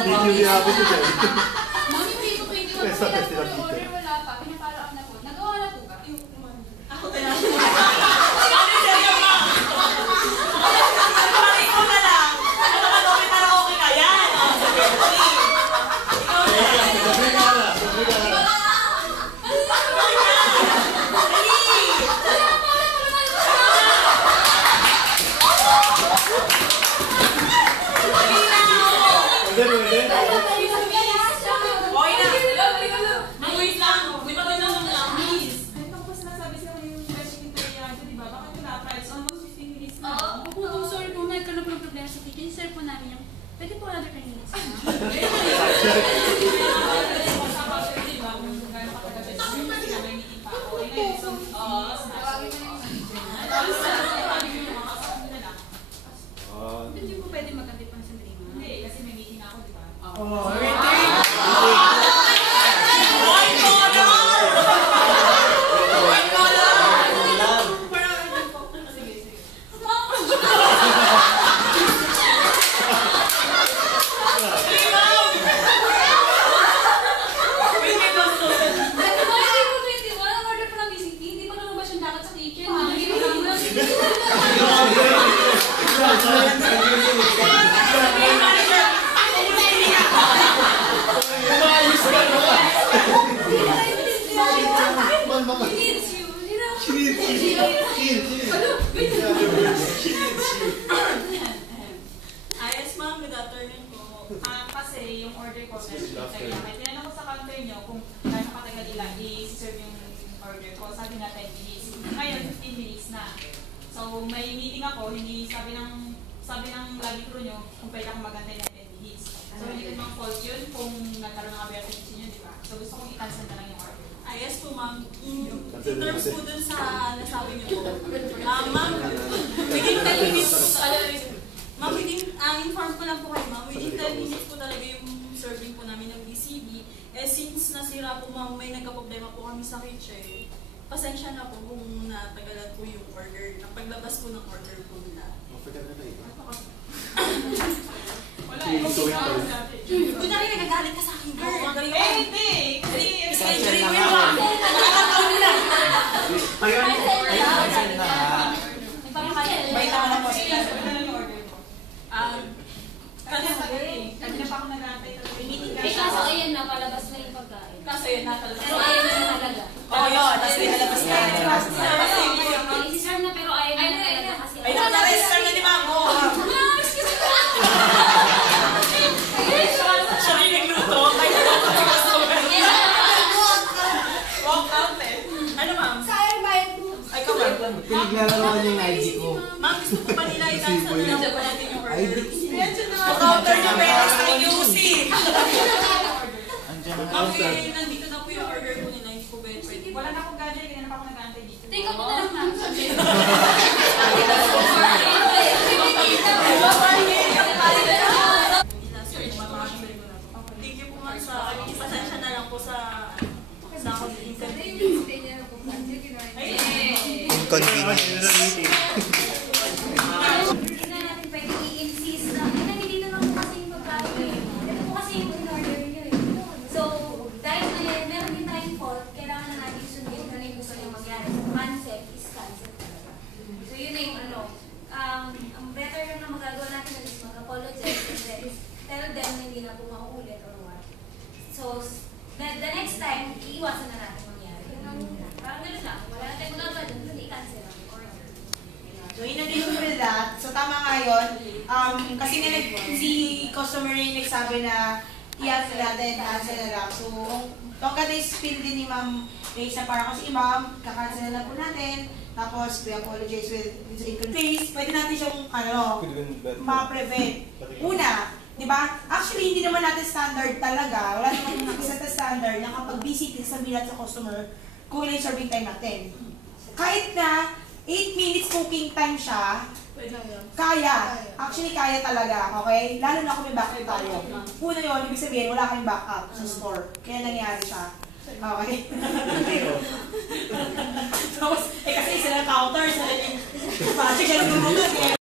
Video niya ako ito dyan. Mami, hindi ko 21. Kailan po yung order, wala pa. Pinapalo na po. Nagawa na po ba? Ako kaya. Ano siya yung ma'am? Parang ikaw na lang. Ano ka daw, kita lang okay ka yan. Sabi ka na. Sabi ka na. Sir po namin yung, pwede po another 10 minutes. Hindi po pwede magkantay pang sandali mo. Hindi, kasi may meeting ako, di ba? Oo. Ayos ma'am, good afternoon po. Kasi yung order ko, tinanong ko sa counter nyo kung gano'ng katagal nila i-serve yung order ko. Sabi na 10 minutes. Ngayon, 15 minutes na. So, may meeting ako, hindi sabi ng lagi crew nyo kung pwede akong magantay ng 10 minutes. So, hindi ko mang fault yun kung nagkaroon ng aberration nyo, di ba? So, gusto kong i-cancel na lang yung order. Ayos po ma'am. In terms po dun sa nasabi nyo po. Ma'am, within 10 minutes po sa ma'am, inform ko lang po kayo ma'am, within 10 minutes po talaga yung serving po namin ng BCB. Eh, since nasira po ma'am, may nagka-problema po kami sa kitchen. Pasensya na po kung natagalan po yung order, napaglabas po ng order po nila. Wala eh. Kunyari nagagalit ka sa akin, girl. Eh, hindi. Kasi schedule mo yun lang. Nakakataon nila. Ayun na. Baita ka na po. Sabi na lang yung order ko. Kanina pa ako nag-aantay talaga. Eh, kaso ayan na, palabas na yung pagkain. Kaso yun na talaga. Pero ayaw na talaga. Oo, yun. Tapos pinalabas na. Isi-serve na pero ayaw na talaga kasi. Ay, na-register na ni Ma'am. Siya rin nagluto. Ay, walk out eh. Ano ma'am? Sayang bayad mo. Ay, ka ma'am. Pinaglalaroan niya yung ID ko. Ma'am, gusto ko pa nila i-cancel na lang po natin yung order. ID. Counter nyo pero sa QC. Ma'am, Andiyan nandito na po yung order po nila. Hindi po pwede. Wala na akong gadget. Kaya na pa ako nag-aantay dito. Tingnan mo na lang ma'am. Thank you po ma'am sa pasensya na lang po sa Convenience. Hindi na natin pwede i-insist na, nandito na po kasi yung pagkain. Ito po kasi yung in-order nyo eh. So, dahil meron din tayong fault, kailangan na natin sundin na yung gusto nyo mangyari. Cancel is cancel talaga. So, yun na yung ano. Ang better na magagawa natin is mag-apologize and then tell them na hindi na po mauulit or what. So, the next time, iiwasan na natin mangyari. Parang gano'n lang. Wala natin magagawa dun, kundi i-cancel ang order. So, in addition with that, so tama nga yun, kasi nga si customer rin nagsabi na i-cancel natin, cancel na lang. So, ang kadis feel din ni Ma'am Grace na parang kasi Ma'am, kakancel na po natin, tapos we apologize with inconvenience, pwede natin siyang, ma-prevent. Una, di ba? Actually, hindi naman natin standard talaga, wala naman nakisa sa standard na kapag visit, sabihin natin sa customer, kung ilan yung serving time natin. Kahit na 8 minutes cooking time siya, kaya. Actually, kaya talaga. Okay? Lalo na kung may backup tayo. Una yun, ibig sabihin, wala kayong backup sa store. Kaya nangyari siya. Okay? Tapos, kasi sila counter, sila yung project, sila yung